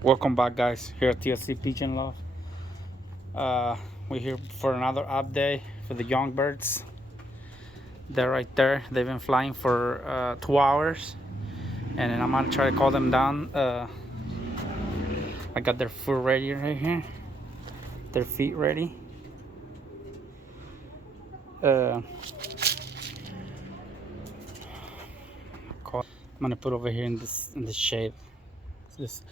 Welcome back, guys, here at TLC Pigeon Love. We're here for another update for the young birds. They're right there. They've been flying for 2 hours, and then I'm gonna try to call them down. I got their food ready right here, their feet ready. I'm gonna put over here in this shade. This.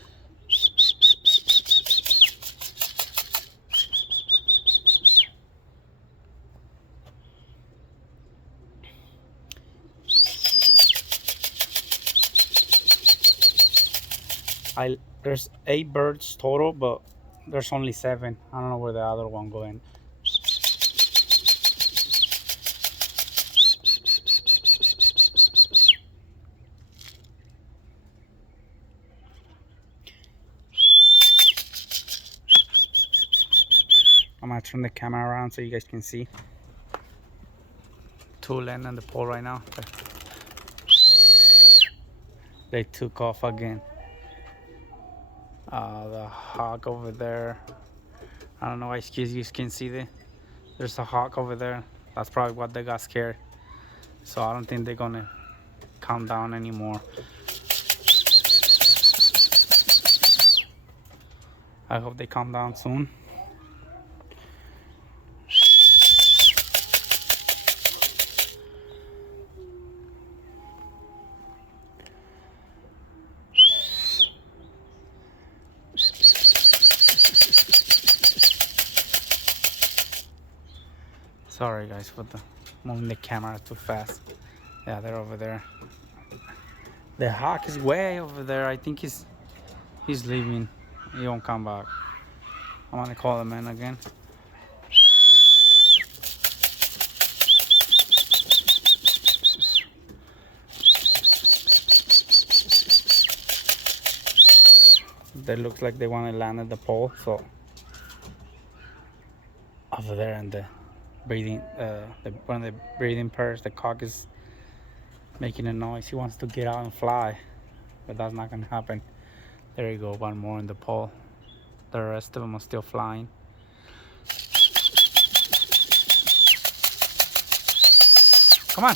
There's 8 birds total, but there's only 7. I don't know where the other one going. I'm gonna turn the camera around so you guys can see. 2 land on the pole right now. They took off again. The hawk over there. I don't know why you can see there's a hawk over there. That's probably what they got scared. So I don't think they're gonna calm down anymore. I hope they calm down soon. Sorry guys for moving the camera too fast. Yeah, they're over there. The hawk is way over there. I think he's leaving. He won't come back. I'm gonna call him in again. They look like they want to land at the pole, so over there in the breathing, one of the breathing pairs, the cock is making a noise. He wants to get out and fly, but that's not gonna happen. There you go, one more in the pole. The rest of them are still flying. Come on.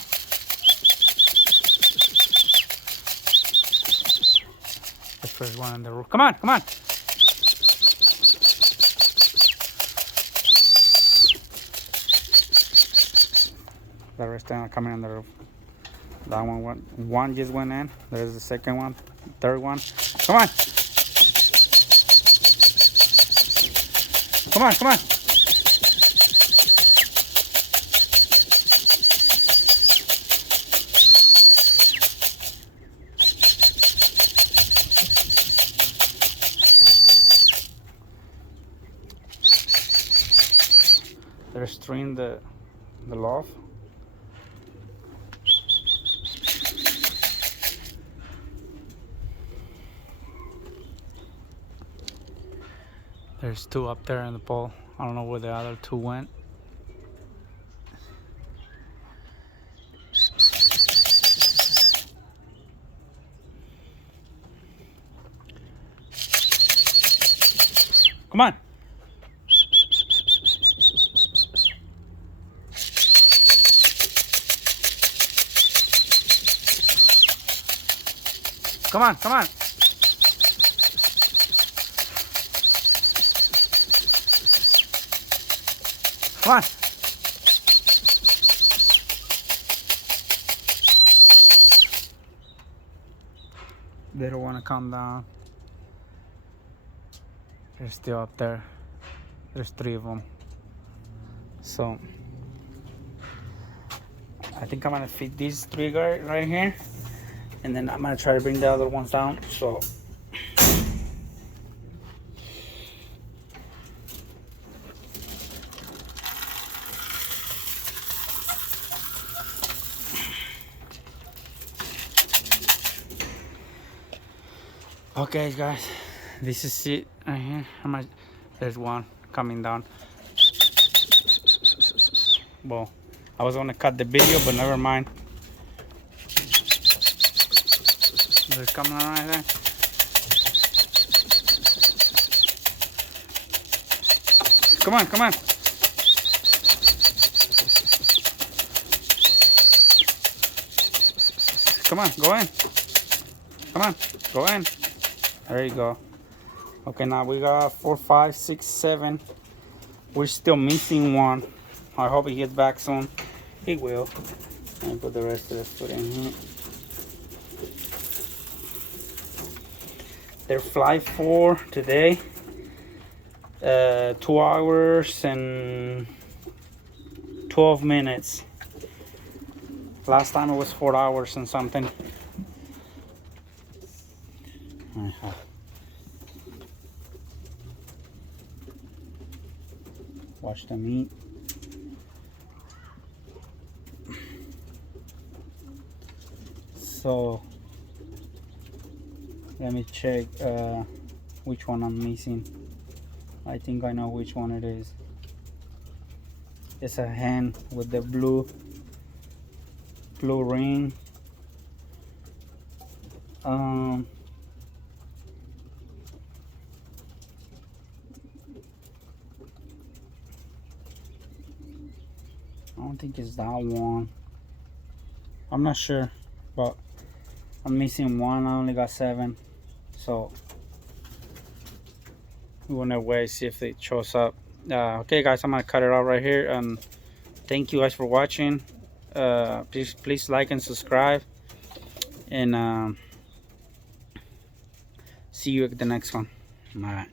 The first one on the roof. Come on, come on. The rest are coming on the roof. That one just went in. There's the second one, third one. Come on. Come on, come on. They're stringing the loft. There's 2 up there in the pole. I don't know where the other 2 went. Come on. Come on, come on. Come on. They don't want to come down. They're still up there. There's 3 of them. So I think I'm gonna feed these 3 guys right here, and then I'm gonna try to bring the other ones down. So okay guys, this is it right here. There's one coming down. Well, I was gonna cut the video, but never mind. They're coming right there. Come on, come on. Come on, go in. Come on, go in. There you go. Okay, now we got 4, 5, 6, 7. We're still missing one. I hope he gets back soon. He will. And put the rest of the food in here. Their flight for today, 2 hours and 12 minutes. Last time it was 4 hours and something. Watch them eat. So let me check which one I'm missing. I think I know which one it is. It's a hen with the blue ring. I don't think it's that one. I'm not sure, but I'm missing one. I only got 7, so we wanna wait, see if it shows up. Okay, guys, I'm gonna cut it out right here. Thank you guys for watching. Please like and subscribe, and see you at the next one. All right.